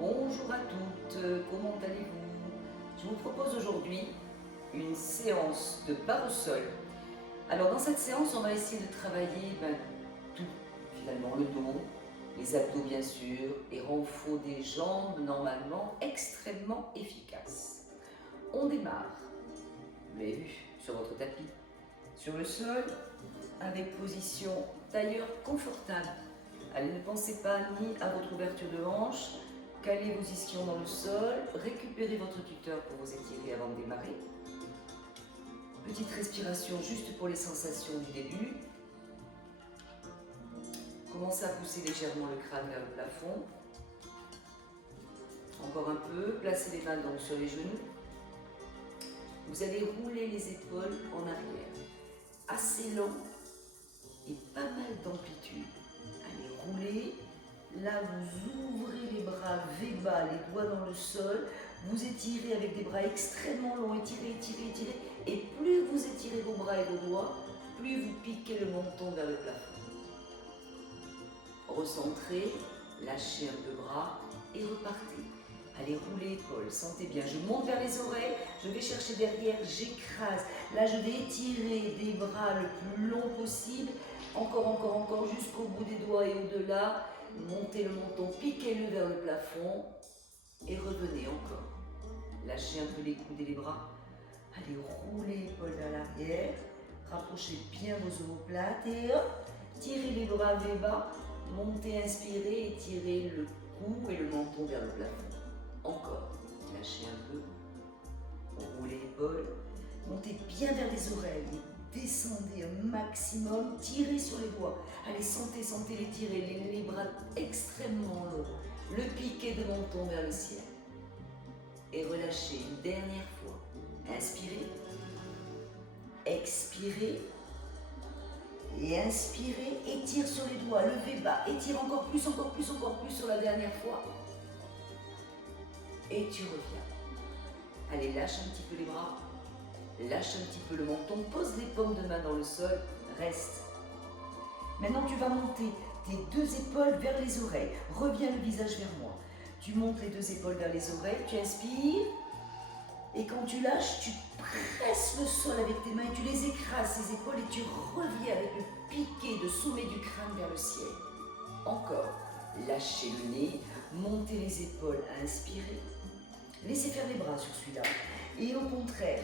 Bonjour à toutes, comment allez-vous? Je vous propose aujourd'hui une séance de barre au sol. Alors dans cette séance, on va essayer de travailler tout, finalement le dos, les abdos bien sûr, et renfort des jambes normalement extrêmement efficaces. On démarre, vous l'avez vu, sur votre tapis, sur le sol, avec position tailleur confortable. Allez, ne pensez pas ni à votre ouverture de hanche. Calez vos ischions dans le sol, récupérez votre tuteur pour vous étirer avant de démarrer. Petite respiration juste pour les sensations du début. Commencez à pousser légèrement le crâne vers le plafond. Encore un peu, placez les mains donc sur les genoux. Vous allez rouler les épaules en arrière. Assez lent et pas mal d'amplitude. Allez, roulez. Là, vous ouvrez les bras vers bas, les doigts dans le sol. Vous étirez avec des bras extrêmement longs, étirez, étirez, étirez. Et plus vous étirez vos bras et vos doigts, plus vous piquez le menton vers le plafond. Recentrez, lâchez un peu bras et repartez. Allez, roulez épaules, sentez bien. Je monte vers les oreilles, je vais chercher derrière, j'écrase. Là, je vais étirer des bras le plus long possible. Encore, encore, encore, jusqu'au bout des doigts et au-delà. Montez le menton, piquez-le vers le plafond et revenez encore. Lâchez un peu les coudes et les bras. Allez, roulez l'épaule vers l'arrière. Rapprochez bien vos omoplates et hop, tirez les bras vers bas. Montez, inspirez, étirez le cou et le menton vers le plafond. Encore. Lâchez un peu. Roulez l'épaule. Montez bien vers les oreilles. Descendez un maximum, tirez sur les doigts. Allez, sentez, sentez les tirer, les bras extrêmement longs. Le piqué de menton vers le ciel. Et relâchez une dernière fois. Inspirez. Expirez. Et inspirez. Étire sur les doigts, levez bas. Étire encore plus, encore plus, encore plus sur la dernière fois. Et tu reviens. Allez, lâche un petit peu les bras. Lâche un petit peu le menton, pose les paumes de main dans le sol, reste. Maintenant, tu vas monter tes deux épaules vers les oreilles. Reviens le visage vers moi. Tu montes les deux épaules vers les oreilles, tu inspires. Et quand tu lâches, tu presses le sol avec tes mains et tu les écrases, ces épaules, et tu reviens avec le piqué de sommet du crâne vers le ciel. Encore. Lâchez le nez, montez les épaules, inspirez. Laissez faire les bras sur celui-là. Et au contraire,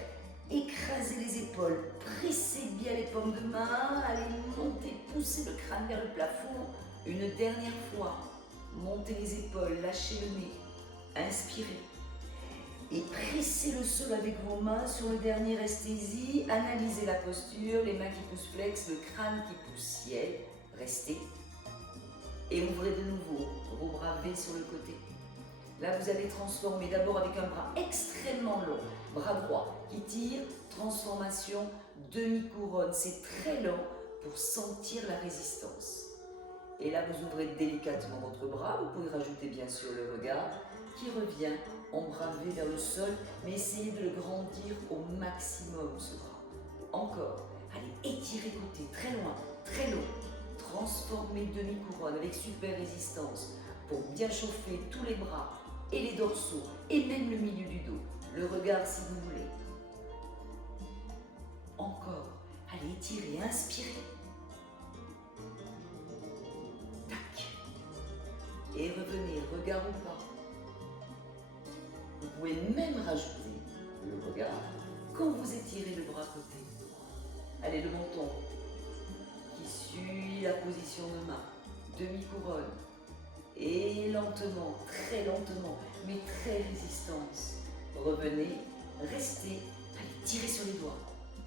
écrasez les épaules, pressez bien les paumes de main, allez monter, poussez le crâne vers le plafond. Une dernière fois, montez les épaules, lâchez le nez, inspirez. Et pressez le sol avec vos mains sur le dernier restez-y, analysez la posture, les mains qui poussent flex, le crâne qui pousse ciel, restez. Et ouvrez de nouveau vos bras V sur le côté. Là, vous allez transformer d'abord avec un bras extrêmement long, bras droit qui tire, transformation, demi-couronne. C'est très lent pour sentir la résistance. Et là, vous ouvrez délicatement votre bras. Vous pouvez rajouter bien sûr le regard qui revient embravé vers le sol, mais essayez de le grandir au maximum ce bras. Encore. Allez, étirez côté, très loin, très long. Transformez demi-couronne avec super résistance pour bien chauffer tous les bras et les dorsaux, et même le milieu du dos. Le regard si vous voulez. Encore. Allez, étirez, inspirez. Tac. Et revenez, regard ou pas. Vous pouvez même rajouter le regard quand vous étirez le bras côté. Allez, le menton qui suit la position de main. Demi-couronne. Et lentement, très lentement, mais très résistance. Revenez, restez, allez, tirez sur les doigts,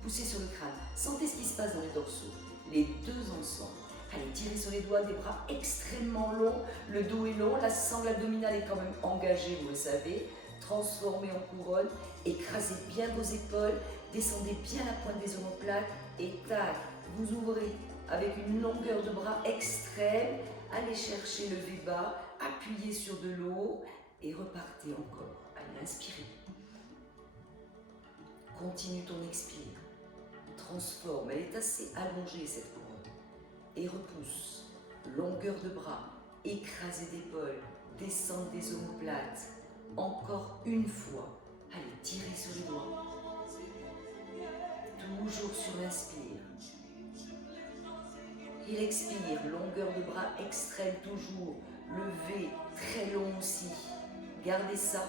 poussez sur le crâne, sentez ce qui se passe dans les dorsaux, les deux ensemble. Allez, tirez sur les doigts, des bras extrêmement longs, le dos est long, la sangle abdominale est quand même engagée, vous le savez. Transformez en couronne, écrasez bien vos épaules, descendez bien la pointe des omoplates et tac, vous ouvrez avec une longueur de bras extrême. Allez chercher le V bas, appuyez sur de l'eau et repartez encore. Allez, inspirez. Continue ton expire. Transforme, elle est assez allongée cette couronne. Et repousse. Longueur de bras, écrasez d'épaule, descendre des omoplates. Encore une fois. Allez, tirez sur les doigts. Toujours sur l'inspire. Et l'expire, longueur de bras extrême toujours. Levé, très long aussi. Gardez ça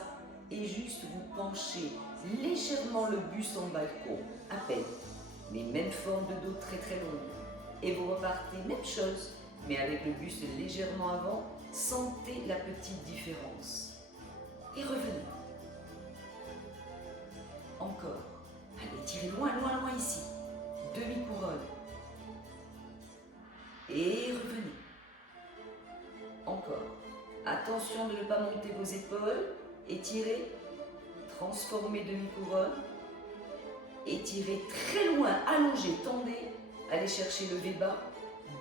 et juste vous penchez légèrement le buste en balcon, à peine. Les mêmes formes de dos très très longues. Et vous repartez, même chose, mais avec le buste légèrement avant, sentez la petite différence. Et revenez. Encore. Allez, tirez loin, loin, loin ici. Demi-couronne. Et revenez. Encore. Attention de ne pas monter vos épaules. Étirez. Transformez demi-couronne. Étirez très loin, allongez, tendez. Allez chercher le lever bas.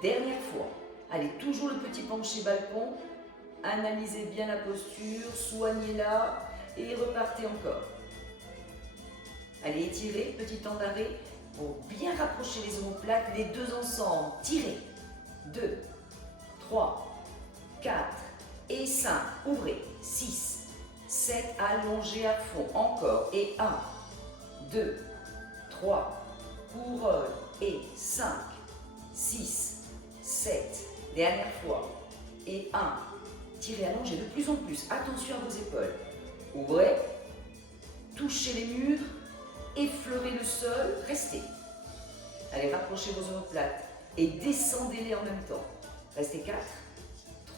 Dernière fois. Allez, toujours le petit penché balcon. Analysez bien la posture, soignez-la et repartez encore. Allez, étirez, petit temps d'arrêt pour bien rapprocher les omoplates, les deux ensemble. Tirez. 2, 3, 4 et 5. Ouvrez. 6, 7, allongez à fond. Encore. Et 1, 2, 3, couronne. Et 5, 6, 7. Dernière fois. Et 1. Tirez, allongez de plus en plus. Attention à vos épaules. Ouvrez. Touchez les murs. Effleurez le sol. Restez. Allez, rapprochez vos omoplates. Et descendez-les en même temps. Restez 4,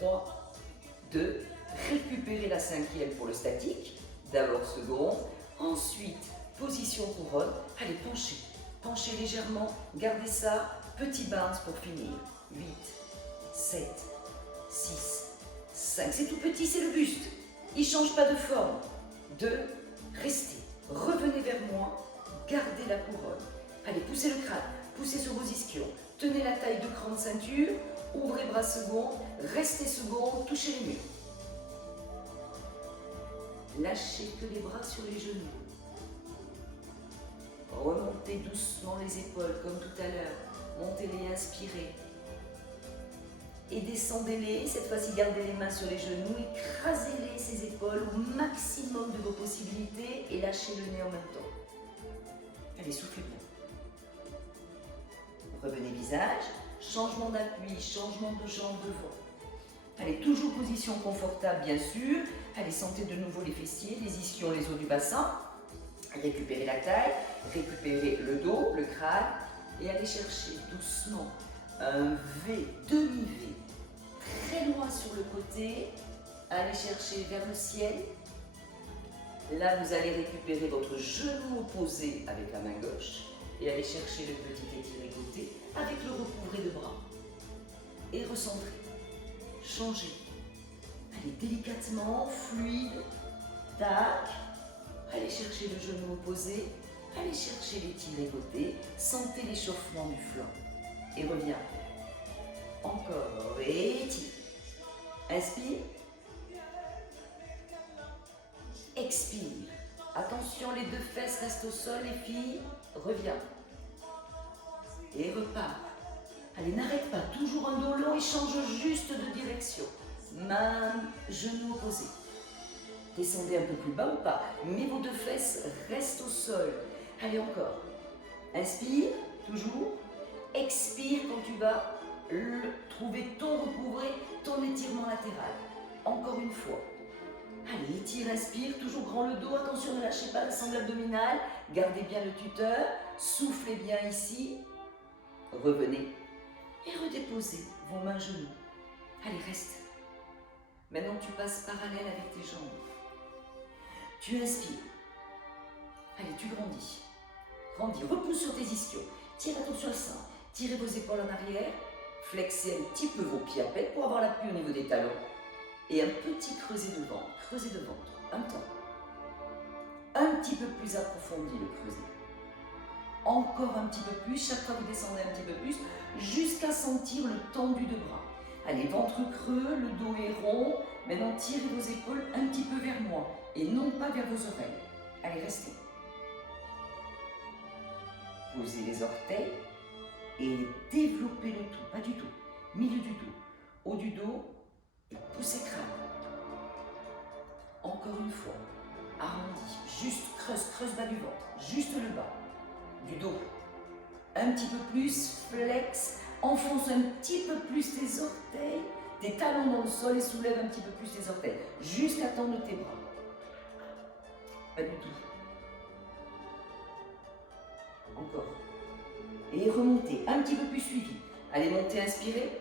3, 2. Récupérez la cinquième pour le statique. D'abord second. Ensuite, position couronne. Allez, penchez. Penchez légèrement. Gardez ça. Petit bounce pour finir. 8, 7, 6, 5. C'est tout petit, c'est le buste. Il ne change pas de forme. 2. Restez. Revenez vers moi. Gardez la couronne. Allez, poussez le crâne. Poussez sur vos ischions. Tenez la taille de cran de ceinture. Ouvrez bras second. Restez second. Touchez les murs. Lâchez que les bras sur les genoux. Remontez doucement les épaules comme tout à l'heure. Montez-les, inspirez. Et descendez-les. Cette fois-ci, gardez les mains sur les genoux. Écrasez-les, ces épaules, au maximum de vos possibilités. Et lâchez le nez en même temps. Allez, soufflez bien. Revenez visage. Changement d'appui, changement de jambe devant. Allez, toujours position confortable, bien sûr. Allez, sentez de nouveau les fessiers, les ischions, les os du bassin. Récupérez la taille, récupérez le dos, le crâne. Et allez chercher doucement un V, demi-V, très loin sur le côté. Allez chercher vers le ciel. Là, vous allez récupérer votre genou opposé avec la main gauche. Et allez chercher le petit étiré côté avec le recouvré de bras. Et recentrez. Changez. Allez délicatement, fluide. Tac. Allez chercher le genou opposé. Allez chercher l'étiré côté. Sentez l'échauffement du flanc. Et reviens. Encore. Et étire. Inspire. Expire. Attention, les deux fesses restent au sol, les filles. Reviens. Et repars. Allez, n'arrête pas. Toujours un dos long et change juste de direction. Main, genou opposé. Descendez un peu plus bas ou pas, mais vos deux fesses restent au sol. Allez, encore. Inspire, toujours. Expire quand tu vas trouver ton recouvré, ton étirement latéral. Encore une fois. Allez, étire, inspire, toujours grand le dos. Attention, ne lâchez pas le sangle abdominal. Gardez bien le tuteur. Soufflez bien ici. Revenez. Et redéposez vos mains genoux. Allez, reste. Maintenant, tu passes parallèle avec tes jambes. Tu inspires. Allez, tu grandis. Grandis, repousse sur tes ischions. Tire attention au sein. Tirez vos épaules en arrière. Flexez un petit peu vos pieds à peine pour avoir l'appui au niveau des talons. Et un petit creuset de ventre. Creuset de ventre. Un temps. Un petit peu plus approfondi le creuset. Encore un petit peu plus. Chaque fois vous descendez un petit peu plus. Jusqu'à sentir le tendu de bras. Allez, ventre creux, le dos est rond. Maintenant, tirez vos épaules un petit peu vers moi et non pas vers vos oreilles. Allez, restez. Posez les orteils et développez le tout. Pas du tout. Milieu du dos. Haut du dos et poussez crâne. Encore une fois. Arrondi. Juste creuse bas du ventre. Juste le bas. Du dos. Un petit peu plus, flex. Enfonce un petit peu plus tes orteils. Tes talons dans le sol et soulève un petit peu plus tes orteils. Jusqu'à tendre tes bras. Pas du tout. Encore. Et remontez. Un petit peu plus suivi. Allez, montez, inspirez.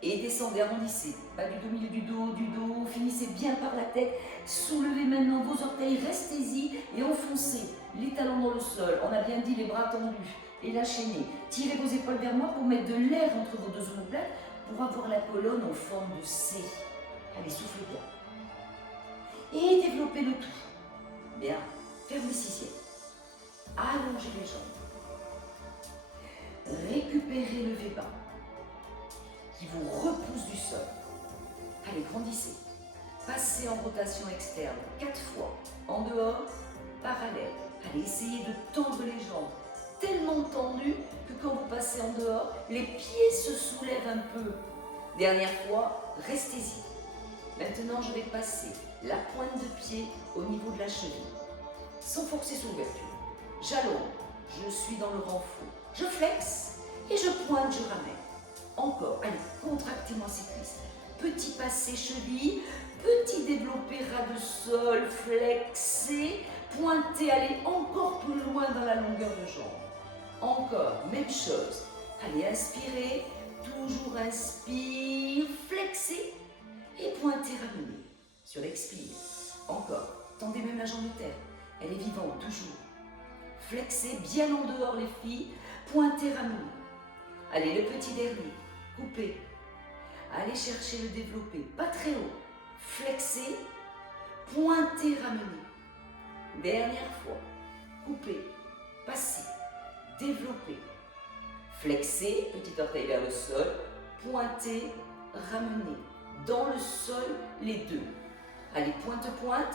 Et descendez, arrondissez. Pas du dos, milieu du dos. Finissez bien par la tête. Soulevez maintenant vos orteils, restez-y et enfoncez les talons dans le sol. On a bien dit les bras tendus et la chaînée. Tirez vos épaules vers moi pour mettre de l'air entre vos deux omoplates pour avoir la colonne en forme de C. Allez, soufflez bien. Et développez le tout. Bien. Fermez 6e. Allongez les jambes. Récupérez le V bas qui vous repousse du sol. Allez, grandissez. Passez en rotation externe 4 fois. En dehors, parallèle. Allez, essayez de tendre les jambes. Tellement tendues que quand vous passez en dehors, les pieds se soulèvent un peu. Dernière fois, restez-y. Maintenant, je vais passer la pointe de pied au niveau de la cheville. Sans forcer sur l'ouverture. J'allonge. Je suis dans le renfort. Je flexe et je pointe, je ramène. Encore, allez, contractez-moi ces cuisses. Petit passé cheville, petit développé ras de sol, flexé, pointez, allez encore plus loin dans la longueur de jambe. Encore, même chose. Allez, inspirez, toujours inspire, flexez et pointez, ramenez. Sur l'expire, encore, tendez même la jambe de terre. Elle est vivante, toujours. Flexez bien en dehors les filles, pointez, ramenez. Allez, le petit dernier. Coupez. Allez chercher le développé, pas très haut. Flexez, pointez, ramenez. Dernière fois. Coupez, passez, développez. Flexez, petit orteil vers le sol. Pointez, ramenez. Dans le sol, les deux. Allez, pointe,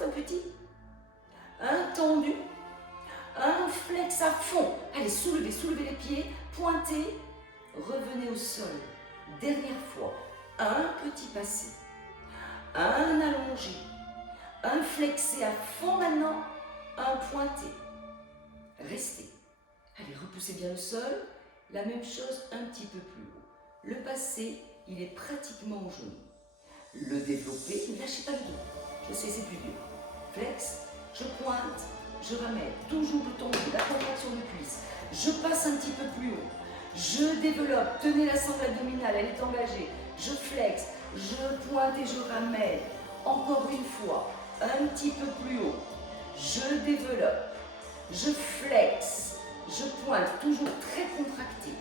un petit. Un tendu. Un flex à fond. Allez, soulevez les pieds. Pointez, revenez au sol. Dernière fois, un petit passé, un allongé, un flexé à fond maintenant, un pointé. Restez. Allez, repoussez bien le sol. La même chose un petit peu plus haut. Le passé, il est pratiquement au genou. Le développé, ne lâchez pas le dos. Je sais, c'est plus dur. Flex, je pointe, je ramène. Toujours le tendu, la contraction de cuisse. Je passe un petit peu plus haut. Je développe, tenez la sangle abdominale, elle est engagée. Je flexe, je pointe et je ramène. Encore une fois, un petit peu plus haut. Je développe, je flexe, je pointe, toujours très contracté.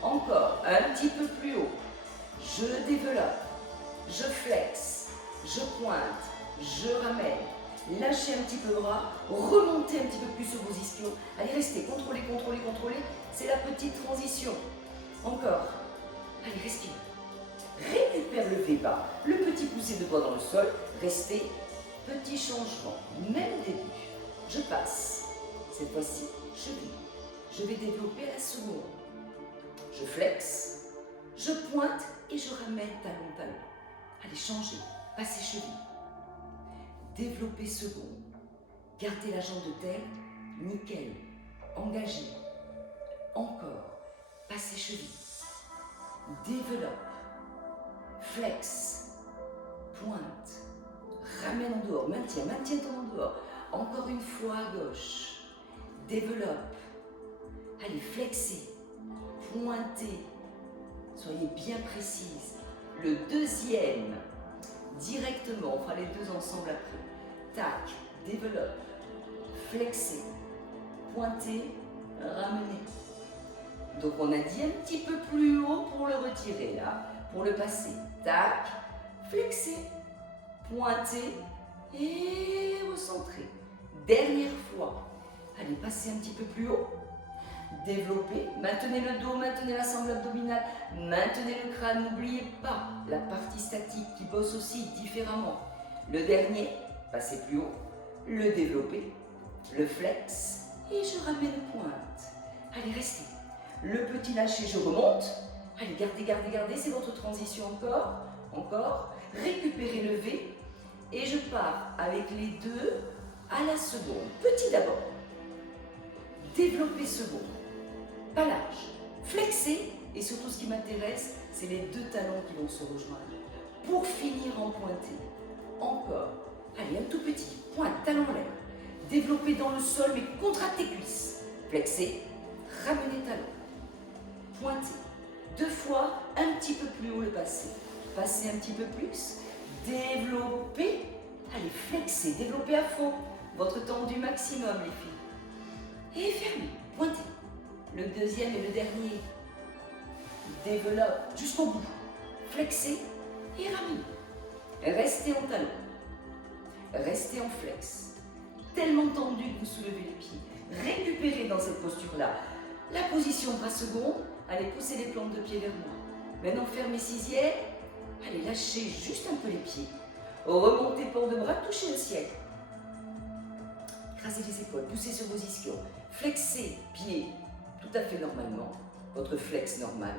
Encore, un petit peu plus haut. Je développe, je flexe, je pointe, je ramène. Lâchez un petit peu le bras, remontez un petit peu plus sur vos ischios. Allez, restez, contrôlez. C'est la petite transition. Encore. Allez, respire. Récupère le V bas, le petit poussé de doigt dans le sol. Restez. Petit changement. Même début. Je passe. Cette fois-ci, cheville. Je vais développer la seconde. Je flexe. Je pointe et je ramène talon. Allez, changez. Passez cheville. Développez seconde. Gardez la jambe de terre. Nickel. Engagez. Encore. Passez cheville. Développe. Flex. Pointe. Ramène en dehors. Maintiens ton en dehors. Encore une fois à gauche. Développe. Allez, flexez. Pointez. Soyez bien précise. Le deuxième. Directement. On fera les deux ensemble après. Tac. Développe. Flexez. Pointez. Ramenez. Donc on a dit un petit peu plus haut pour le retirer là, pour le passer. Tac, flexez, pointez et recentrez. Dernière fois. Allez, passez un petit peu plus haut. Développez, maintenez le dos, maintenez la sangle abdominale, maintenez le crâne. N'oubliez pas la partie statique qui bosse aussi différemment. Le dernier, passez plus haut. Le développé, le flex et je ramène pointe. Allez, restez. Le petit lâcher, je remonte. Allez, gardez, c'est votre transition encore. Récupérez le V Et je pars avec les deux à la seconde. Petit d'abord. Développer seconde. Pas large. Flexer. Et surtout, ce qui m'intéresse, c'est les deux talons qui vont se rejoindre. Pour finir en pointé. Encore. Allez, un tout petit. Pointe, talon en l'air. Développer dans le sol, mais contracte tes cuisses. Flexer. Ramener talon. Pointer. 2 fois, un petit peu plus haut le passer. Passer un petit peu plus. Développer. Allez, flexer, développer à fond. Votre tendu maximum, les filles. Et fermez, pointez. Le deuxième et le dernier. Développe jusqu'au bout. Flexez et ramenez. Restez en talon. Restez en flex. Tellement tendu que vous soulevez les pieds. Récupérez dans cette posture-là la position bras second. Allez, poussez les plantes de pied vers moi. Maintenant, fermez cixième. Allez, lâchez juste un peu les pieds. Remontez port de bras, touchez le ciel. Écrasez les épaules, poussez sur vos ischions. Flexez pieds tout à fait normalement, votre flex normal.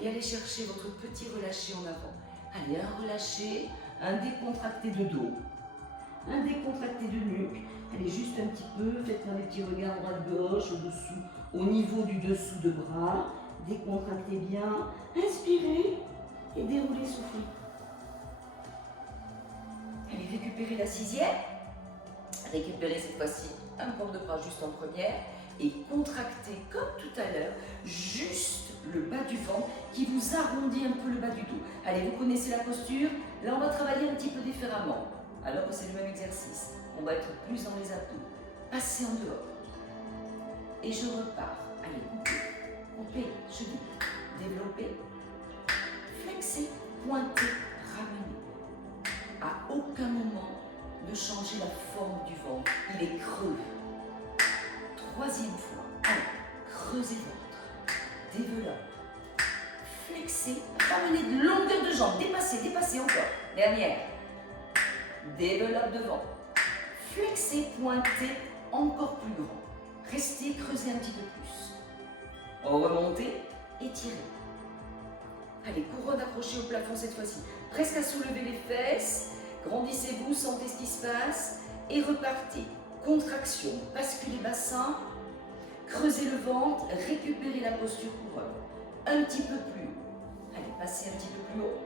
Et allez chercher votre petit relâché en avant. Allez, un relâché, un décontracté de dos, un décontracté de nuque. Allez, juste un petit peu, faites-moi des petits regards droite-gauche, au-dessous, au niveau du dessous de bras. Décontractez bien, inspirez et déroulez, soufflez. Allez, récupérez la sixième. Récupérez cette fois-ci un port de bras juste en première et contractez comme tout à l'heure juste le bas du ventre qui vous arrondit un peu le bas du dos. Allez, vous connaissez la posture. Là, on va travailler un petit peu différemment alors que c'est le même exercice. On va être plus dans les abdos. Passez en dehors. Et je repars. Allez, coupez, coupez, cheville, développez, flexez, pointez, ramenez. À aucun moment ne changez la forme du ventre. Il est creux. Troisième fois. Allez, creusez ventre. Développe. Flexez. Ramenez de longueur de jambe. Dépassez, dépassez encore. Dernière. Développe devant. Flexez, pointez encore plus grand. Restez, creusez un petit peu plus. Remontez, étirez. Allez, couronne accrochée au plafond cette fois-ci. Presque à soulever les fesses. Grandissez-vous, sentez ce qui se passe. Et repartez. Contraction, basculez bassin. Creusez le ventre, récupérez la posture couronne. Un petit peu plus haut. Allez, passez un petit peu plus haut.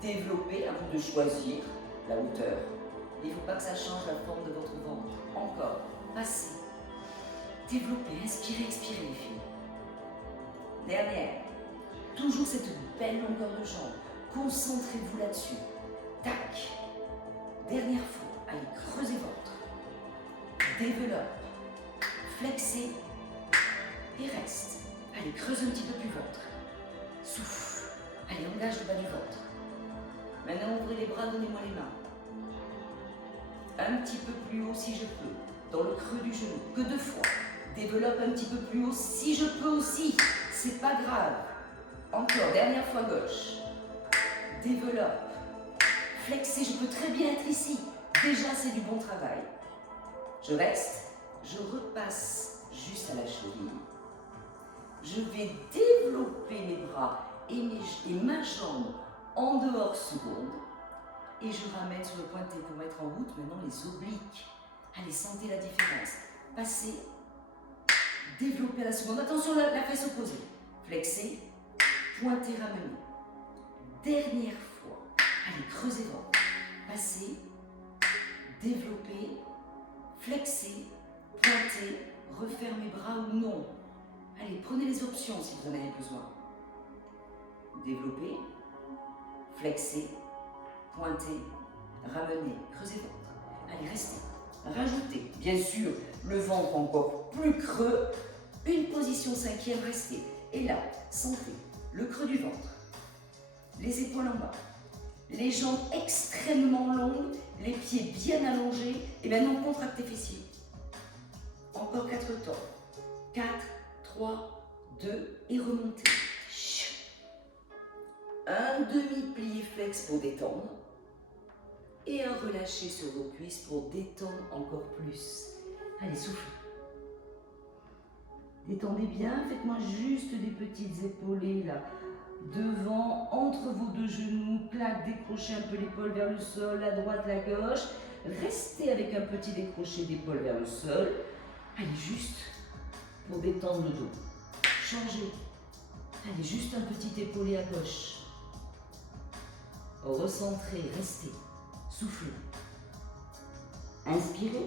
Développez, à vous de choisir la hauteur. Il ne faut pas que ça change la forme de votre ventre. Encore, passez. Développez, inspirez, expirez les filles. Dernière. Toujours cette belle longueur de jambe. Concentrez-vous là-dessus. Tac. Dernière fois. Allez, creusez ventre. Développe. Flexez. Et reste. Allez, creuse un petit peu plus ventre. Souffle. Allez, engage le bas du ventre. Maintenant, ouvrez les bras, donnez-moi les mains. Un petit peu plus haut si je peux. Dans le creux du genou. Que 2 fois. Développe un petit peu plus haut si je peux aussi. C'est pas grave. Encore, dernière fois gauche. Développe. Flexez, je peux très bien être ici. Déjà, c'est du bon travail. Je reste. Je repasse juste à la cheville. Je vais développer mes bras et ma jambe en dehors seconde. Et je ramène sur le pointé pour mettre en route maintenant les obliques. Allez, sentez la différence. Passez. Développez à la seconde. Attention, la fesse opposée. Flexez. Pointez, ramenez. Dernière fois. Allez, creusez ventre. Passez. Développez. Flexez. Pointez. Refermez bras ou non. Allez, prenez les options si vous en avez besoin. Développez. Flexez. Pointez. Ramenez. Creusez ventre. Allez, restez. Rajoutez, bien sûr, le ventre encore plus creux. Une position cinquième, restez. Et là, sentez le creux du ventre, les épaules en bas, les jambes extrêmement longues, les pieds bien allongés. Et maintenant, contractez fessiers. Encore 4 temps. 4, 3, 2 et remontez. Un demi-plié flex pour détendre. Et un relâché sur vos cuisses pour détendre encore plus. Allez, soufflez. Détendez bien, faites-moi juste des petites épaulées là, devant, entre vos deux genoux, clac, décrochez un peu l'épaule vers le sol, la droite, la gauche. Restez avec un petit décroché d'épaule vers le sol. Allez, juste pour détendre le dos. Changez. Allez, juste un petit épaulé à gauche. Recentrez, restez. Soufflez. Inspirez.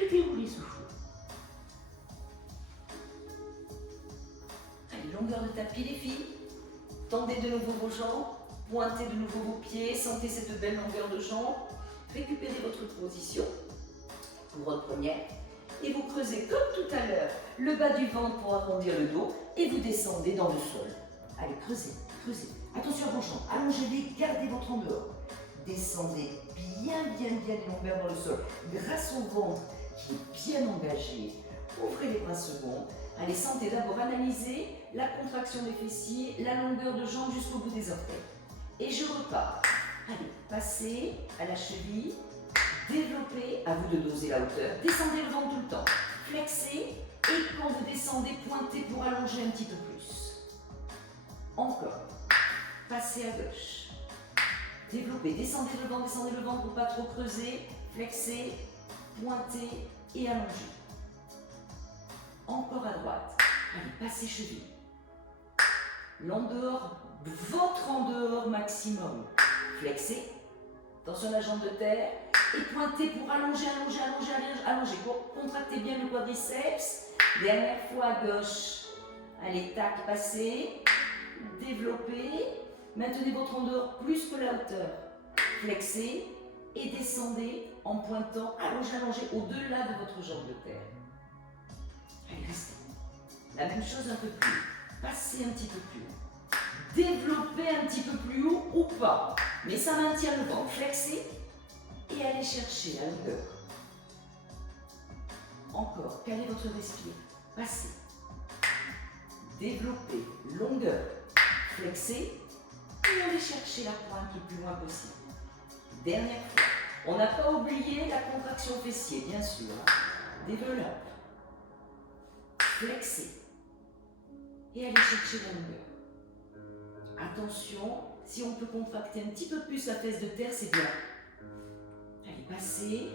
Et déroulez, soufflez. Allez, longueur de tapis les filles. Tendez de nouveau vos jambes. Pointez de nouveau vos pieds. Sentez cette belle longueur de jambes. Récupérez votre position pour votre première. Et vous creusez comme tout à l'heure le bas du ventre pour arrondir le dos. Et vous descendez dans le sol. Allez, creusez, creusez. Attention à vos jambes. Allongez-les, gardez votre en dehors. Descendez bien les longueurs dans le sol. Grâce au ventre qui est bien engagé. Ouvrez les bras secondes. Allez, sentez d'abord, analysez la contraction des fessiers, la longueur de jambe jusqu'au bout des orteils. Et je repars. Allez, passez à la cheville, développez, à vous de doser la hauteur, descendez le ventre tout le temps, flexez, et quand vous descendez, pointez pour allonger un petit peu plus. Encore, passez à gauche, développez, descendez le ventre pour ne pas trop creuser, flexez, pointez et allongez. Encore à droite, allez, passez cheville, l'en-dehors, votre en-dehors maximum. Flexez, attention à la jambe de terre, et pointez pour allonger, allonger. Contractez bien le quadriceps. Dernière fois à gauche. Allez, tac, passez. Développez. Maintenez votre en dehors plus que la hauteur. Flexez et descendez en pointant, allongez au-delà de votre jambe de terre. Allez, restez. La même chose un peu plus haut. Passez un petit peu plus haut. Développez un petit peu plus haut ou pas, mais ça maintient le ventre. Flexez et allez chercher la longueur. Encore, calez votre respire. Passez. Développez, longueur. Flexez et allez chercher la pointe le plus loin possible. Dernière fois. On n'a pas oublié la contraction fessier, bien sûr. Développe. Flexez et allez chercher la longueur. Attention, si on peut contracter un petit peu plus la fesse de terre, c'est bien. Allez, passez,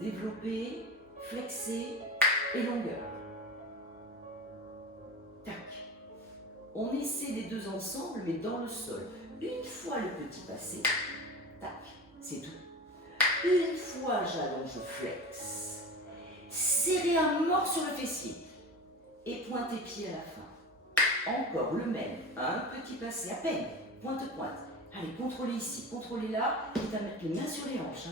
développez, flexez et longueur. Tac. On essaie les deux ensemble, mais dans le sol. Une fois le petit passé, tac, c'est tout. Une fois j'allonge, je flex. Serrez à mort sur le fessier et pointez pied à la fin. Encore le même, un petit passé, à peine, pointe. Allez, contrôlez ici, contrôlez là, et à mettre les mains sur les hanches.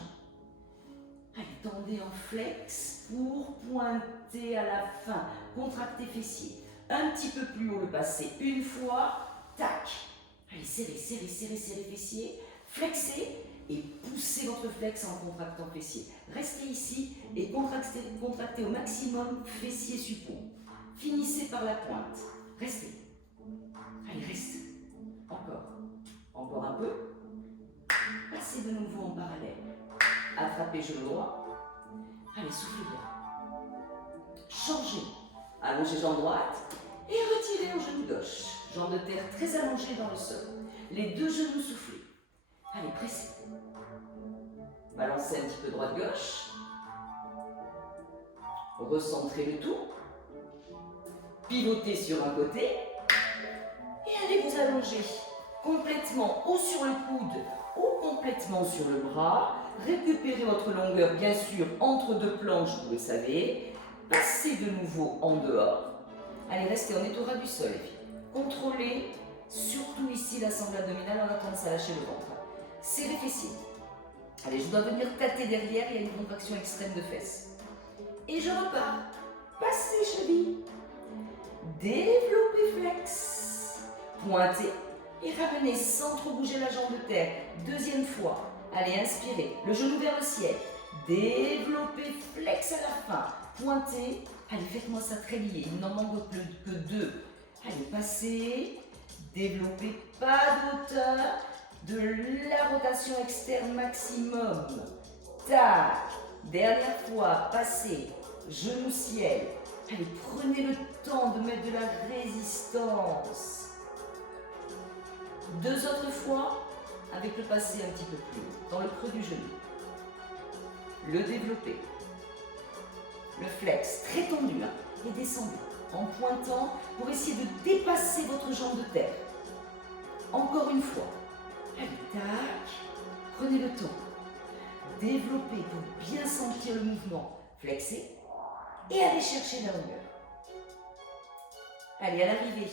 Allez, tendez en flex pour pointer à la fin, contractez fessier. Un petit peu plus haut le passé, une fois, tac. Allez, serrez fessier, flexez et poussez votre flex en contractant fessier. Restez ici et contractez au maximum fessier support. Finissez par la pointe, restez. Allez, reste. Encore un peu. Passez de nouveau en parallèle. Attrapez genou droit. Allez, soufflez bien. Changez. Allongez jambe droite et retirez en genou gauche. Jambe de terre très allongée dans le sol. Les deux genoux soufflés. Allez, pressez. Balancez un petit peu droite-gauche. Recentrez le tout. Pivotez sur un côté. Et allez vous allonger complètement ou sur le coude ou complètement sur le bras. Récupérez votre longueur, bien sûr, entre deux planches, vous le savez. Passez de nouveau en dehors. Allez, restez, on est au ras du sol, les filles. Contrôlez, surtout ici, la sangle abdominale en attendant de lâcher le ventre. Serrez les fessiers. Allez, je dois venir tâter derrière, il y a une contraction extrême de fesses. Et je repars. Passez, cheville. Développez flex. Pointez et ramenez sans trop bouger la jambe de terre. Deuxième fois. Allez, inspirez. Le genou vers le ciel. Développez flex à la fin. Pointez. Allez, faites-moi ça très lié. Il n'en manque que deux. Allez, passez. Développez pas d'hauteur. De la rotation externe maximum. Tac. Dernière fois. Passez. Genou ciel. Allez, prenez le temps de mettre de la résistance. 2 autres fois avec le passé un petit peu plus haut, dans le creux du genou. Le développé. Le flex, très tendu, hein, et descendu, en pointant pour essayer de dépasser votre jambe de terre. Encore une fois. Allez, tac. Prenez le temps. Développez pour bien sentir le mouvement. Flexez et allez chercher la longueur. Allez, à l'arrivée,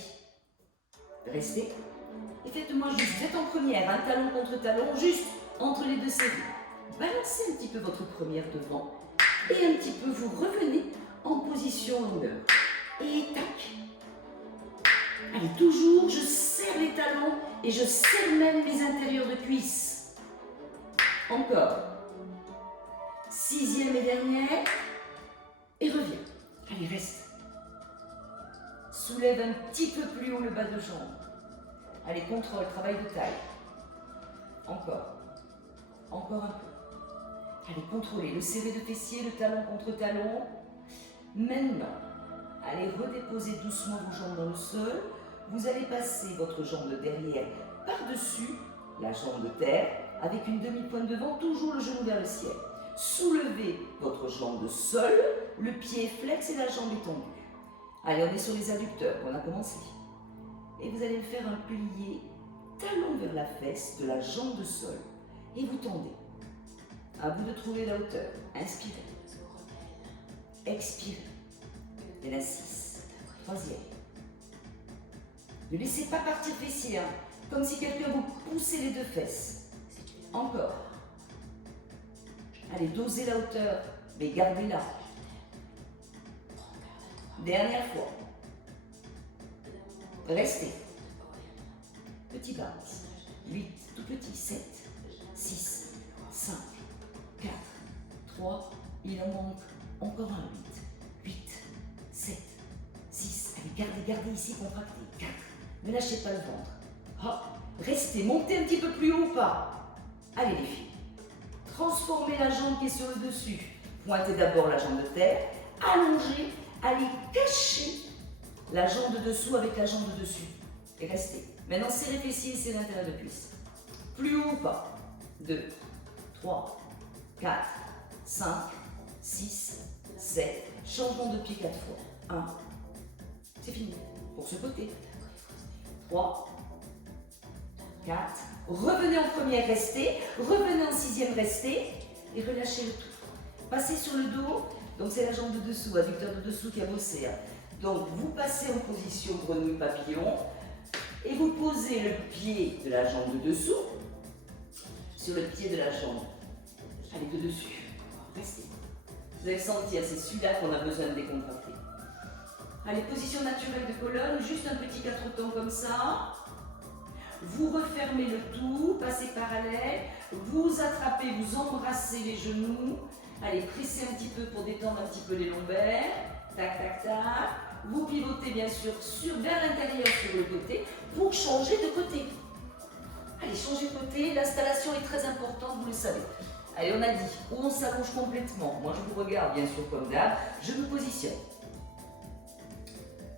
restez. Et faites-moi juste, vous êtes en première, un talon contre talon, juste entre les deux séries. Balancez un petit peu votre première devant et un petit peu vous revenez en position longueur. Et tac. Allez, toujours, je serre les talons et je serre même les intérieurs de cuisses. Encore. 6e et dernière. Et reviens. Allez, reste. Soulève un petit peu plus haut le bas de jambe. Allez, contrôle, travail de taille. Encore. Encore un peu. Allez, contrôlez le serré de fessier, le talon contre talon. Maintenant, allez redéposer doucement vos jambes dans le sol. Vous allez passer votre jambe de derrière par-dessus la jambe de terre avec une demi-pointe devant, toujours le genou vers le ciel. Soulevez votre jambe de sol, le pied est flex et la jambe est tendue. Allez, on est sur les adducteurs, on a commencé. Et vous allez me faire un plié, talon vers la fesse de la jambe de sol. Et vous tendez. À vous de trouver la hauteur. Inspirez. Expirez. Et la 6. 3e. Ne laissez pas partir fessier, hein, comme si quelqu'un vous poussait les 2 fesses. Encore. Allez, dosez la hauteur, mais gardez-la. Dernière fois. Restez. Petit bounce. 8, tout petit. 7, 6, 5, 4, 3. Il en manque encore un 8. 8, 7, 6. Allez, gardez ici, contractez. 4. Ne lâchez pas le ventre. Hop. Restez, montez un petit peu plus haut ou pas. Allez les filles. Transformez la jambe qui est sur le dessus. Pointez d'abord la jambe de terre. Allongez. Allez cacher la jambe de dessous avec la jambe de dessus. Et restez. Maintenant, serrez fessiers et serrez l'intérieur de cuisse. Plus haut ou pas. 2, 3, 4, 5, 6, 7. Changement de pied 4 fois. 1. C'est fini. Pour ce côté. 3, 4. Revenez en première, restez. Revenez en 6e, restez. Et relâchez le tout. Passez sur le dos. Donc c'est la jambe de dessous, adducteur de dessous qui a bossé. Donc vous passez en position grenouille papillon. Et vous posez le pied de la jambe de dessous sur le pied de la jambe. Allez, de dessus. Restez. Vous allez sentir, c'est celui-là qu'on a besoin de décontracter. Allez, position naturelle de colonne, juste un petit 4 temps comme ça. Vous refermez le tout, passez parallèle. Vous attrapez, vous embrassez les genoux. Allez, pressez un petit peu pour détendre un petit peu les lombaires. Tac, tac, tac. Vous pivotez bien sûr vers l'intérieur, sur le côté, pour changer de côté. Allez, changez de côté. L'installation est très importante, vous le savez. Allez, on a dit, on s'allonge complètement. Moi, je vous regarde bien sûr comme d'hab. Je me positionne.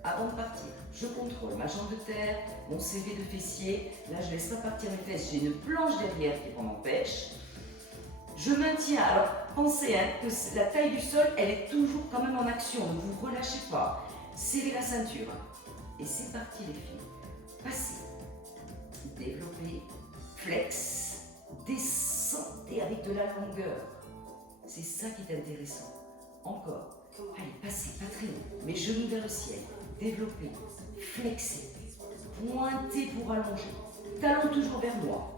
Avant de partir, je contrôle ma jambe de terre, mon serré de fessier. Là, je ne laisse pas partir mes fesses. J'ai une planche derrière qui m'en empêche. Je maintiens. Alors, pensez que la taille du sol, elle est toujours quand même en action. Ne vous relâchez pas. Serrez la ceinture. Et c'est parti, les filles. Passez. Développez. Flex. Descendez avec de la longueur. C'est ça qui est intéressant. Encore. Allez, passez, pas très haut. Mes genoux vers le ciel. Développez. Flexez. Pointez pour allonger. Talon toujours vers moi.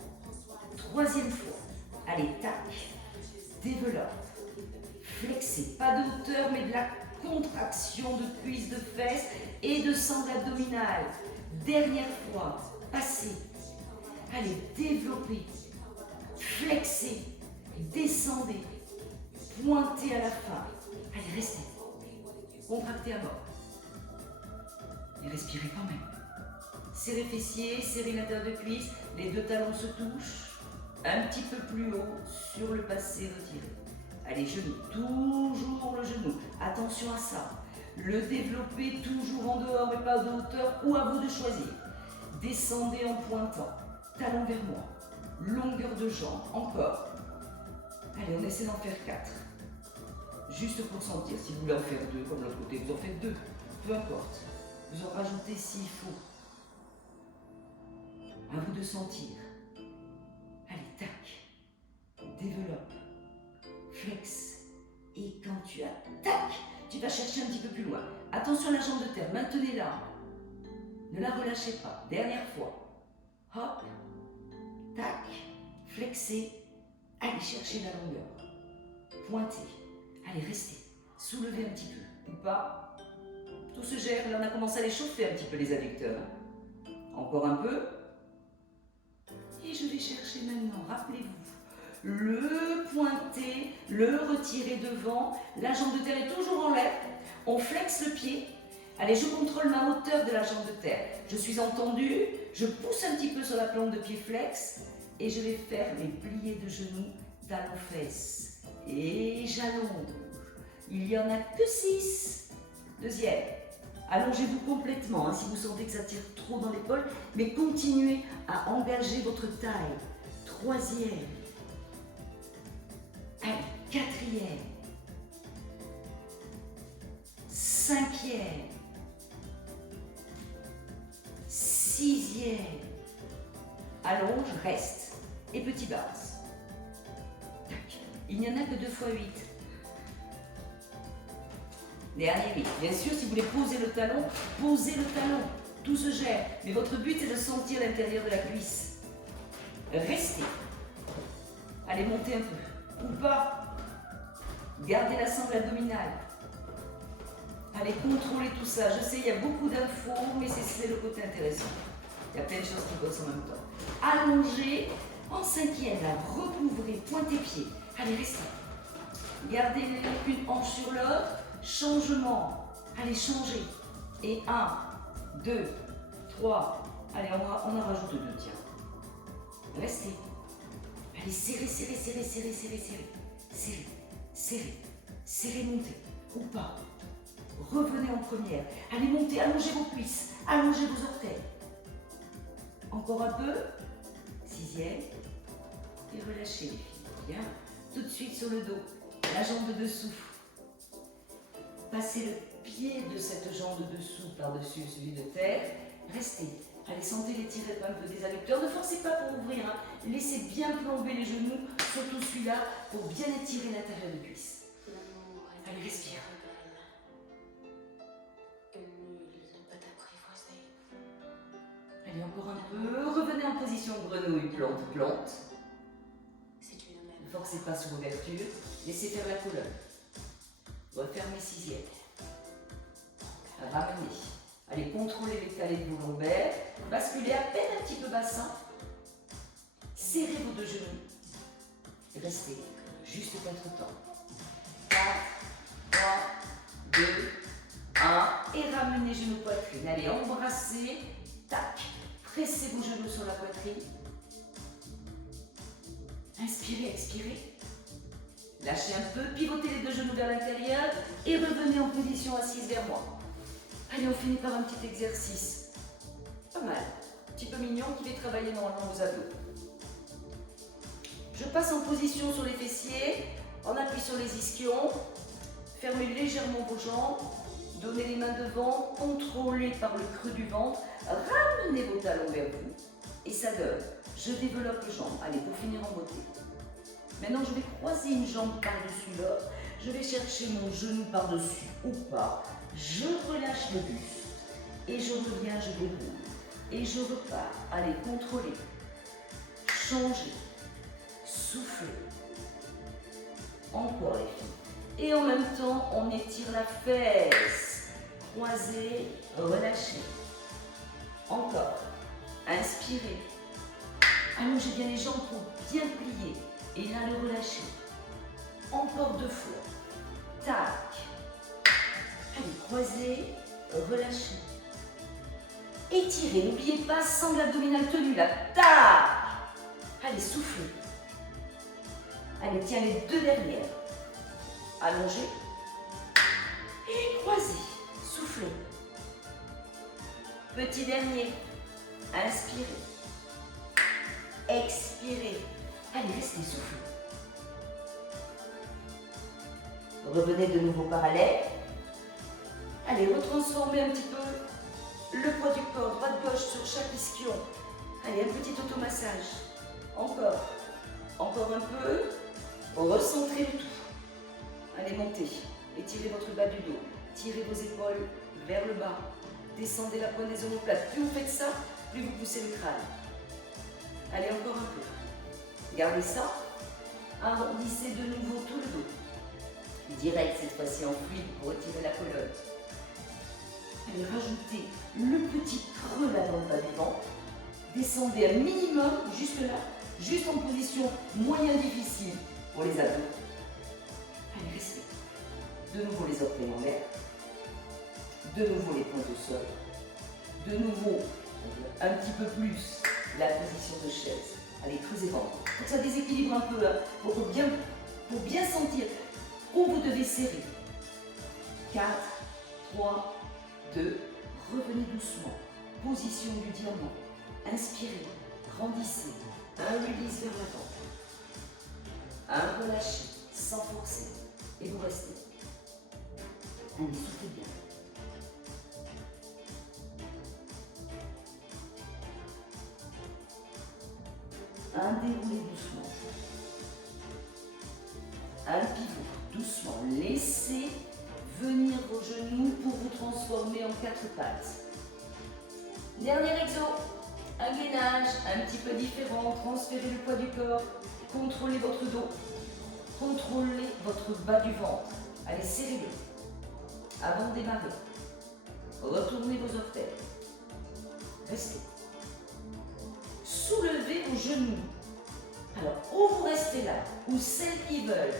3e fois. Allez, tac. Développe. Flexez. Pas de hauteur, mais de la contraction de cuisses, de fesses et de sangle abdominale. Dernière fois. Passez. Allez, développez. Flexez. Descendez. Pointez à la fin. Allez, restez. Contractez à mort. Et respirez quand même. Serrez fessiers, serrez l'intérieur de cuisse. Les 2 talons se touchent. Un petit peu plus haut sur le passé retiré. Allez, genou. Toujours le genou. Attention à ça. Le développer toujours en dehors, mais pas de hauteur. Ou à vous de choisir. Descendez en pointant. talon vers moi, longueur de jambe, encore. Allez, on essaie d'en faire 4. Juste pour sentir, si vous voulez en faire 2, comme l'autre côté, vous en faites 2, peu importe. Vous en rajoutez s'il faut. À vous de sentir. Allez, tac, développe, flex. Et quand tu as tac, tu vas chercher un petit peu plus loin. Attention à la jambe de terre, maintenez-la. Ne la relâchez pas. Dernière fois. Hop, tac, flexez. Allez chercher la longueur. Pointez. Allez, restez. Soulevez un petit peu. Ou pas. Tout se gère. Là, on a commencé à les chauffer un petit peu les adducteurs. Encore un peu. Et je vais chercher maintenant, rappelez-vous, le pointer, le retirer devant. La jambe de terre est toujours en l'air. On flexe le pied. Allez, je contrôle ma hauteur de la jambe de terre. Je suis entendu. Je pousse un petit peu sur la plante de pied flex. Et je vais faire mes pliés de genoux, talons-fesses. Et j'allonge. Il n'y en a que 6. Deuxième. Allongez-vous complètement, hein, si vous sentez que ça tire trop dans l'épaule, mais continuez à engager votre taille. Troisième. Allez, quatrième. Cinquième. Sixième. Allonge, reste. Et petit basse. Tac. Il n'y en a que 2 fois 8. Dernier 8. Bien sûr, si vous voulez poser le talon, posez le talon. Tout se gère. Mais votre but est de sentir l'intérieur de la cuisse. Restez. Allez, montez un peu. Ou pas. Gardez la sangle abdominale. Allez, contrôlez tout ça. Je sais, il y a beaucoup d'infos, mais c'est le côté intéressant. Il y a plein de choses qui bossent en même temps. Allongez. En cinquième, là, recouvrez, pointez pied. Allez, restez. Gardez une hanche sur l'autre. Changement. Allez, changez. Et 1, 2, 3. Allez, on en rajoute 2, tiens. Restez. Allez, serrez, serrez, serrez, serrez, serrez, serrez. Serrez, serrez, serrez, montez. Ou pas. Revenez en première. Allez, montez, allongez vos cuisses. Allongez vos orteils. Encore un peu. Sixième. Et relâchez les filles. Bien. Tout de suite sur le dos. La jambe de dessous. Passez le pied de cette jambe de dessous par-dessus celui de terre. Restez. Allez, sentez les tirets un peu des adducteurs. Ne forcez pas pour ouvrir. Hein. Laissez bien plomber les genoux, surtout celui-là, pour bien étirer l'intérieur de cuisse. Allez, respire. Allez, encore un peu. Revenez en position grenouille, plante, plante. Ne forcez pas sur l'ouverture. Laissez faire la colonne. Refermez sixième. Ramenez. Allez, contrôlez les talons de vos lombaires. Basculez à peine un petit peu bassin. Serrez vos 2 genoux. Restez. Juste 4 temps. 4, 3, 2, 1. Et ramenez genoux poitrine. Allez, embrassez. Tac. Pressez vos genoux sur la poitrine. Inspirez, expirez. Lâchez un peu, pivotez les 2 genoux vers l'intérieur et revenez en position assise vers moi. Allez, on finit par un petit exercice. Pas mal. Un petit peu mignon qui va travailler normalement vos abdos. Je passe en position sur les fessiers, on appuie sur les ischions, fermez légèrement vos jambes, donnez les mains devant, contrôlez par le creux du ventre, ramenez vos talons vers vous et ça donne. Je développe les jambes. Allez, pour finir en beauté. Maintenant, je vais croiser une jambe par-dessus l'autre. Je vais chercher mon genou par-dessus ou pas. Je relâche le buste. Et je reviens, je déroule. Et je repars. Allez, contrôlez. Changez. Soufflez. Encore les filles. Et en même temps, on étire la fesse. Croisez, relâchez. Encore. Inspirez. Allongez bien les jambes pour bien plier. Et là, le relâcher. Encore 2 fois. Tac. Allez, croisez, relâchez. Étirez. N'oubliez pas, sangle abdominale tenue là. Tac. Allez, soufflez. Allez, tiens les 2 derrière. Allongez. Et croisez. Soufflez. Petit dernier. Inspirez. expirez. Allez, restez, souffle. Revenez de nouveau parallèle. Allez, retransformez un petit peu le poids du corps, droite-gauche sur chaque ischion. Allez, un petit automassage. Encore. Encore un peu. Recentrez le tout. Allez, montez. Étirez votre bas du dos. Tirez vos épaules vers le bas. Descendez la pointe des omoplates. Plus vous faites ça, plus vous poussez le crâne. Allez, encore un peu. Gardez ça. Arrondissez de nouveau tout le dos. Direct cette fois-ci en fluide pour retirer la colonne. Allez, rajoutez le petit creux là dans le bas du ventre. Descendez un minimum, juste là, juste en position moyen difficile pour les abdos. Allez, restez. De nouveau les orteils en l'air. De nouveau les pointes au sol. De nouveau, un petit peu plus la position de chaise. Allez, creusez ventre. Pour que ça déséquilibre un peu, hein, pour bien sentir où vous devez serrer. 4, 3, 2, revenez doucement. Position du diamant. Inspirez, grandissez. Un release vers l'avant. Un relâché, sans forcer. Et vous restez. Allez, soufflez bien. Un déroulé doucement. Un pivot doucement. Laissez venir vos genoux pour vous transformer en 4 pattes. Dernier exo. Un gainage un petit peu différent. Transférez le poids du corps. Contrôlez votre dos. Contrôlez votre bas du ventre. Allez, serrez-le. Avant de démarrer. Retournez vos orteils. Restez. Soulevez vos genoux. Alors, ou vous restez là, ou celles qui veulent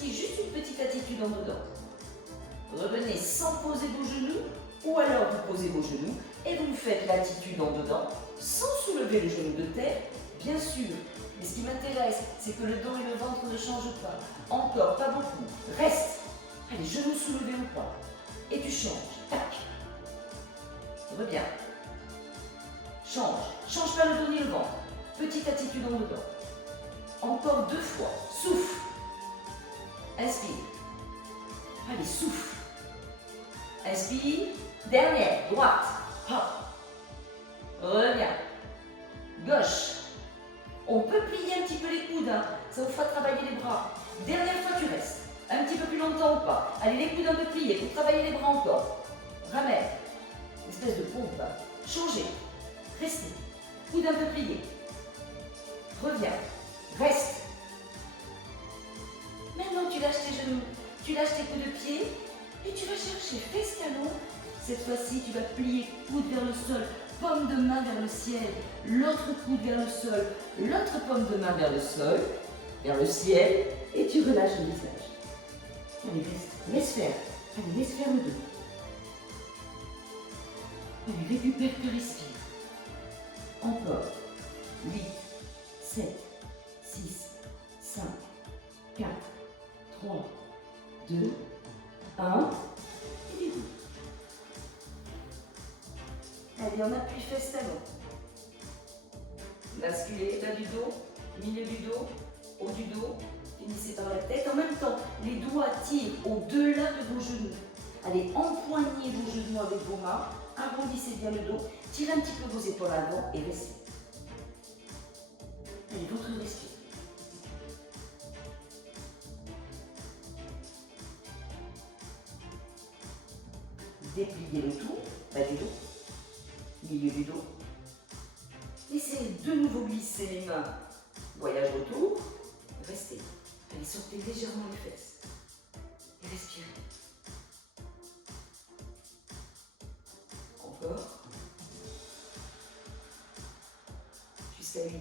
juste une petite attitude en dedans. Revenez sans poser vos genoux, ou alors vous posez vos genoux et vous faites l'attitude en dedans, sans soulever le genou de terre, bien sûr. Mais ce qui m'intéresse, c'est que le dos et le ventre ne changent pas. Encore, pas beaucoup. Reste. Allez, genoux soulevés ou pas. Et tu changes. Tac. Reviens. Change. Change pas le dos ni le ventre. Petite attitude en dedans. Encore 2 fois. Souffle. Inspire. Allez, souffle. Inspire. Dernière. Droite. Hop. Reviens. Gauche. On peut plier un petit peu les coudes. Hein. Ça vous fera travailler les bras. Dernière fois, tu restes. Un petit peu plus longtemps ou pas. Allez, les coudes un peu pliés pour travailler les bras encore. Ramène. Espèce de pompe. Hein. Changez. Restez. Coude un peu plié. Reviens. Reste. Maintenant, tu lâches tes genoux. Tu lâches tes coups de pied. Et tu vas chercher fesse talon. Cette fois-ci, tu vas plier coude vers le sol. Paume de main vers le ciel. L'autre coude vers le sol. L'autre paume de main vers le sol. Vers le ciel. Et tu relâches le visage. Allez, reste. Laisse faire. Allez, laisse faire le dos. Allez, récupère que respire. Encore. 8, 7, 6, 5, 4, 3, 2, 1. Et déroule. Allez, on appuie fesse talon. Basculez bas du dos, milieu du dos, haut du dos. Finissez par la tête. En même temps, les doigts tirent au-delà de vos genoux. Allez, empoignez vos genoux avec vos mains. Arrondissez bien le dos. Tirez un petit peu vos épaules avant et restez. Allez, votre respire. Dépliez le tout, bas du dos, milieu du dos. Laissez de nouveau glisser les mains. Voyage retour. Restez. Allez, sortez légèrement les fesses. Et respirez. Encore. Jusqu'à 8.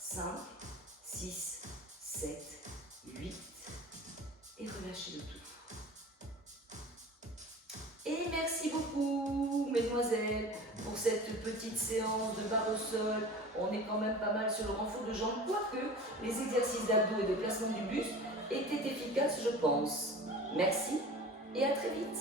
5, 6, 7, 8. Et relâchez le tout. Et merci beaucoup, mesdemoiselles, pour cette petite séance de barre au sol. On est quand même pas mal sur le renfort de jambes, quoique les exercices d'abdos et de placement du buste étaient efficaces, je pense. Merci et à très vite.